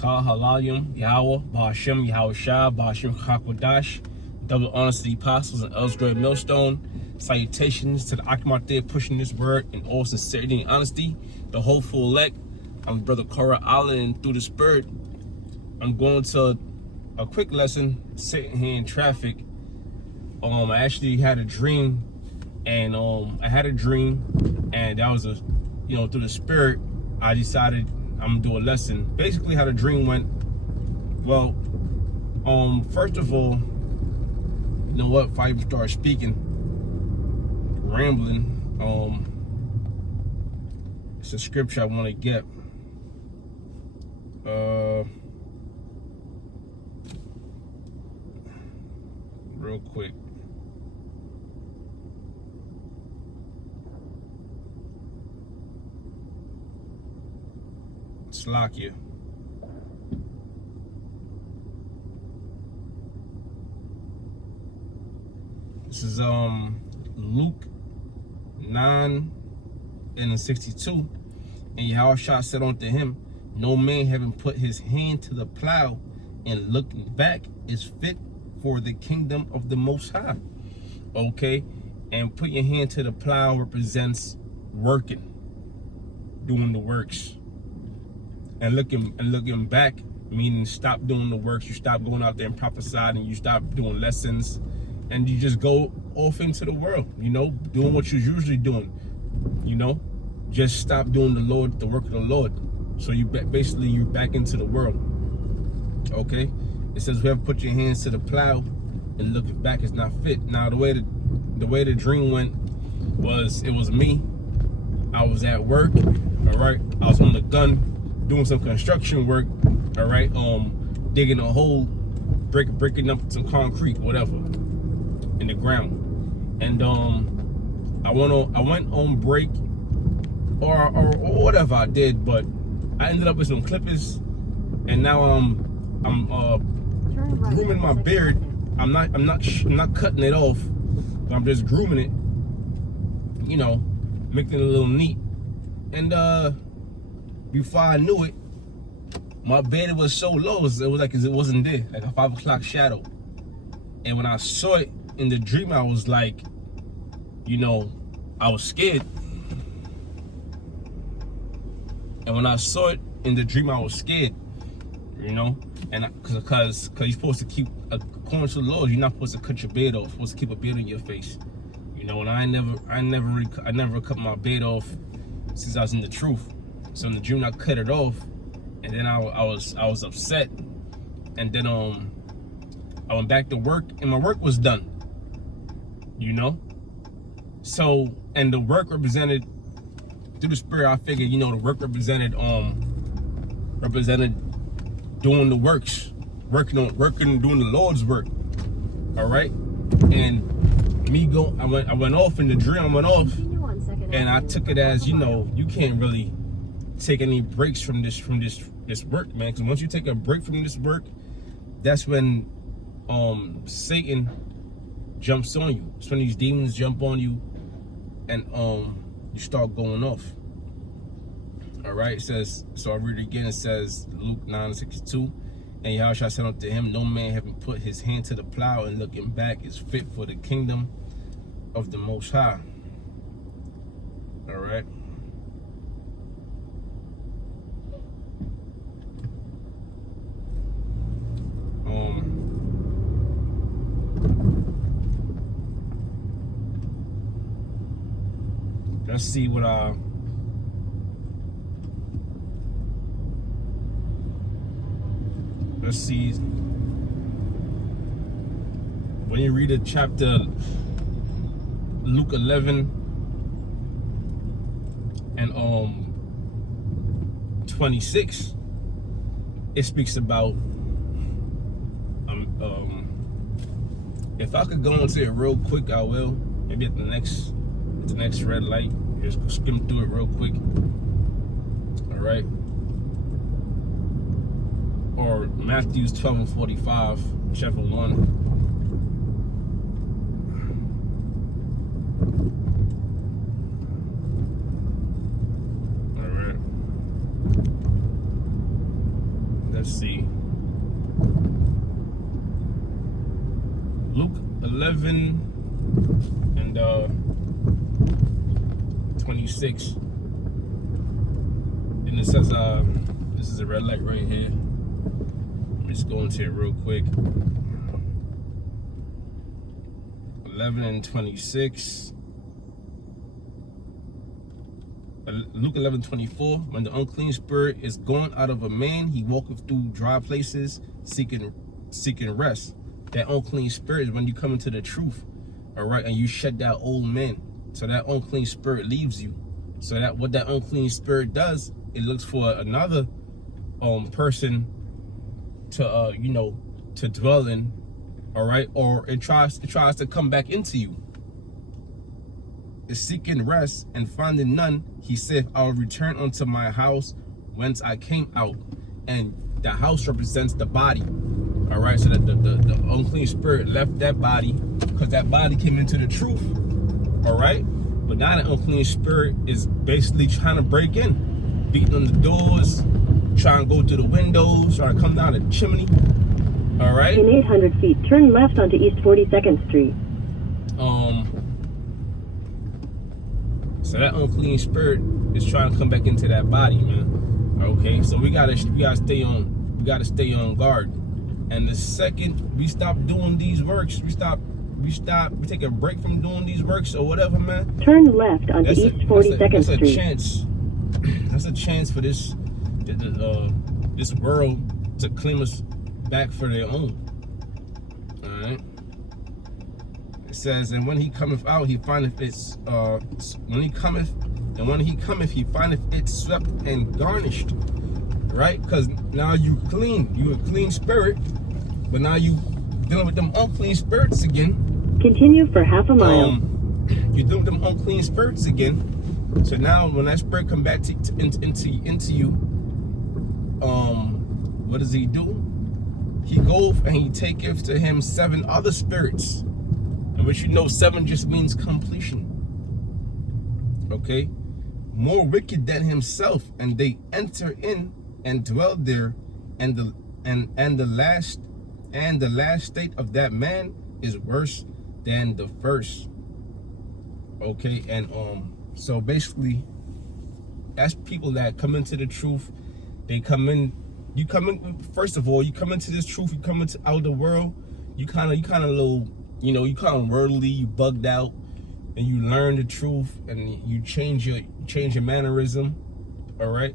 Ka Halalim, Yahweh, Bahashem, Yahweh Shah, Bahashem Hakwadash, double honors to the apostles and elders, great millstone. Salutations to the Akhmat pushing this word in all sincerity and honesty. The hopeful elect. I'm Brother Korah Allah, and through the Spirit, I'm going to a quick lesson sitting here in traffic. I actually had a dream, and that was through the Spirit, I decided I'm gonna do a lesson. Basically, how the dream went. Well, first of all, you know what? If I even start speaking, rambling, it's a scripture I want to get. Real quick. Slakia. This is Luke 9:62. And Yahushua said unto him, no man having put his hand to the plow and looking back is fit for the kingdom of the Most High. Okay, and put your hand to the plow represents working, doing the works. And looking back, meaning stop doing the works. You stop going out there and prophesying, and you stop doing lessons, and you just go off into the world, doing what you're usually doing, just stop doing the work of the Lord. So you're back into the world. Okay, it says whoever put your hands to the plow and looking back is not fit. Now the way the dream went was, it was me. I was at work. All right, I was on the gun, doing some construction work, all right, digging a hole, breaking up some concrete, whatever, in the ground. And I went on break or whatever I did, but I ended up with some clippers, and now I'm grooming my beard. I'm not cutting it off, but I'm just grooming it, making it a little neat. And before I knew it, my bed was so low, it was like it wasn't there, like a 5 o'clock shadow. And when I saw it in the dream, I was like, I was scared. And when I saw it in the dream, I was scared, and because you're supposed to keep, according to the law, you're not supposed to cut your beard off. You're supposed to keep a beard on your face, and I never cut my beard off since I was in the truth. So in the dream, I cut it off, and then I was upset, and then I went back to work, and my work was done, So, and the work represented, through the Spirit, I figured, the work represented doing the works, working, doing the Lord's work. All right, and I went off in the dream. I went off, and I took it as, you can't really take any breaks from this work, man. Because once you take a break from this work, that's when Satan jumps on you. It's when these demons jump on you, and you start going off. All right, it says, so I read it again. It says, Luke 9:62, and Yahushua said unto him, no man having put his hand to the plow and looking back is fit for the kingdom of the Most High. All right. Let's see what let's see. When you read a chapter, Luke 11 and 26, it speaks about if I could go into it real quick, I will. Maybe at the next red light, just skim through it real quick. All right. Or Matthews 12:45, chapter 1. let's see. Luke 11 and 26. And it says, this is a red light right here. Let me just go into it real quick. 11 and 26. Luke 11:24. When the unclean spirit is gone out of a man, he walketh through dry places, seeking rest. That unclean spirit is when you come into the truth, all right, and you shed that old man. So that unclean spirit leaves you. So that what that unclean spirit does, it looks for another person to to dwell in, all right, or it tries to come back into you. Is seeking rest and finding none, he said, I will return unto my house whence I came out. And the house represents the body. All right, so that the unclean spirit left that body because that body came into the truth. All right, but now the unclean spirit is basically trying to break in, beating on the doors, trying to go through the windows, trying to come down the chimney. All right. In 800 feet, turn left onto East 42nd Street. So that unclean spirit is trying to come back into that body, man. Okay, so we gotta stay on guard. And the second we stop doing these works, we take a break from doing these works or whatever, man. Turn left onto East 42nd Street. That's a chance. That's a chance for this world to claim us back for their own. All right. It says, and when he cometh out, he findeth it's when he cometh, he findeth it swept and garnished, right? Because now you a clean spirit, but now you dealing with them unclean spirits again. Continue for half a mile. You're dealing with them unclean spirits again. So now when that spirit come back into you, what does he do? He goeth and he taketh to him 7 other spirits. And which 7 just means completion. Okay? More wicked than himself, and they enter in and dwell there, and the last state of that man is worse than the first. Okay, and so basically that's people that come into the truth. They come in, first of all, you come into this truth, you come into out the world, you kind of little, you kind of worldly, you bugged out, and you learn the truth, and you change your mannerism, all right?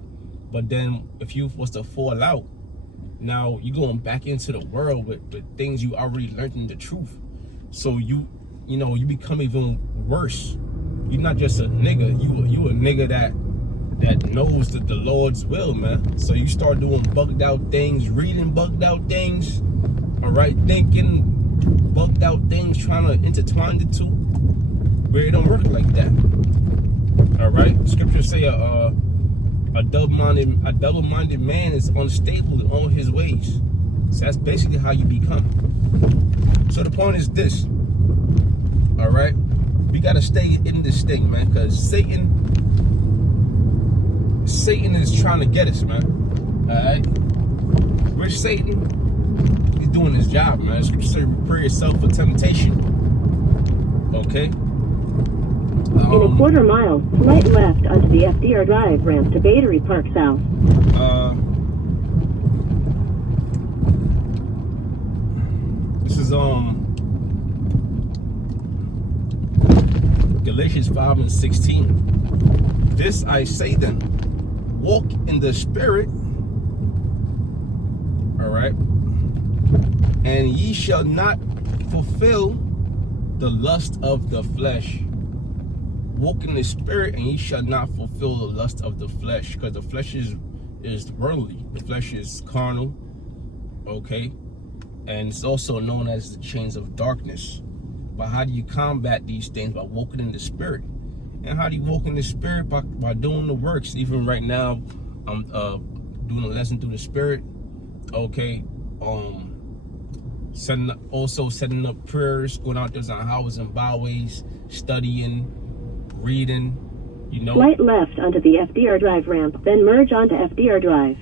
But then if you was to fall out, now you're going back into the world with things you already learned in the truth. So you become even worse. You're not just a nigga, you a nigga that knows that the Lord's will, man. So you start doing bugged out things, reading bugged out things, all right, thinking bugged out things, trying to intertwine the two, where it don't work like that. All right, scriptures say a double-minded man is unstable in all his ways. So that's basically how you become. So the point is this, all right, we gotta stay in this thing, man, because Satan is trying to get us, man. All right, which Satan, he's doing his job, man. Scripture say prepare yourself for temptation. Okay. In a quarter mile, slight left onto the FDR Drive ramp to Battery Park South. This is Galatians 5 and 16. This I say then, walk in the spirit, all right, and ye shall not fulfill the lust of the flesh. Walk in the spirit, and ye shall not fulfill the lust of the flesh, because the flesh is worldly. The flesh is carnal, okay, and it's also known as the chains of darkness. But how do you combat these things? By walking in the spirit. And how do you walk in the spirit? By doing the works. Even right now, I'm doing a lesson through the spirit, okay. Setting up prayers, going out there on highways and byways, studying, reading, Slight left onto the FDR Drive ramp, then merge onto FDR Drive.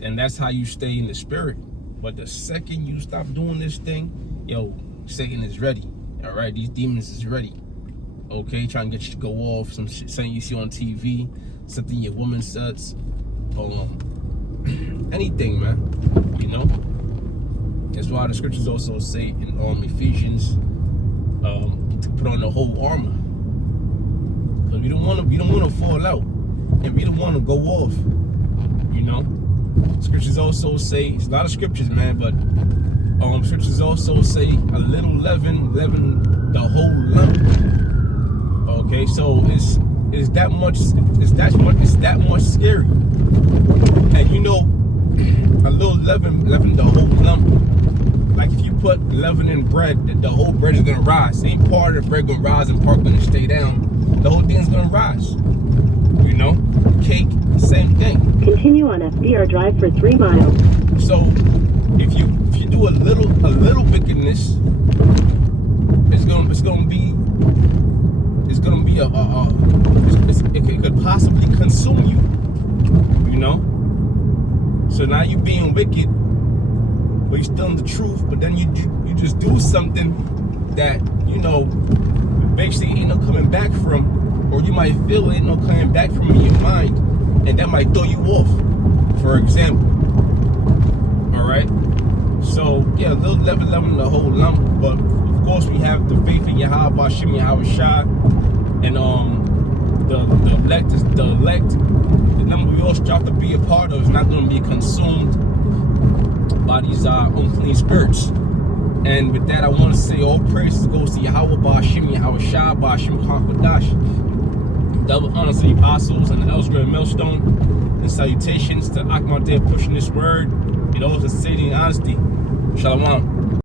And that's how you stay in the spirit. But the second you stop doing this thing, yo, Satan is ready. All right, these demons is ready. Okay, trying to get you to go off some shit, something you see on TV, something your woman says, anything, man. You know. That's why the scriptures also say in Ephesians, to put on the whole armor. Because we don't want to fall out, and we don't want to go off. You know. Scriptures also say, it's a lot of scriptures, man, but scriptures also say a little leaven the whole lump. Okay, so it's that much scary. And you know, a little leaven the whole lump. Like if you put leaven in bread, the whole bread is gonna rise. Ain't part of the bread gonna rise and part gonna stay down. The whole thing's gonna rise. You know, cake, same thing. Continue on FDR Drive for 3 miles. So if you do a little wickedness, it could possibly consume you. You know. So now you being wicked, but you're still in the truth. But then you just do something that you know basically ain't no coming back from, or you might feel ain't no coming back from in your mind, and that might throw you off. For example, all right. So yeah, a little level the whole lump, but of course we have the faith in Yahweh Hashem Yahweh Shai, and the elect, the number we all strive to be a part of is not going to be consumed by these unclean spirits. And with that, I want to say all praises goes to Yahweh Hashem Yahweh Shai Hashem Hakodash. Double honors to the apostles and the Elsewhere Millstone, and salutations to Akmadeh pushing this word. It always is sitting in honesty. Shalom.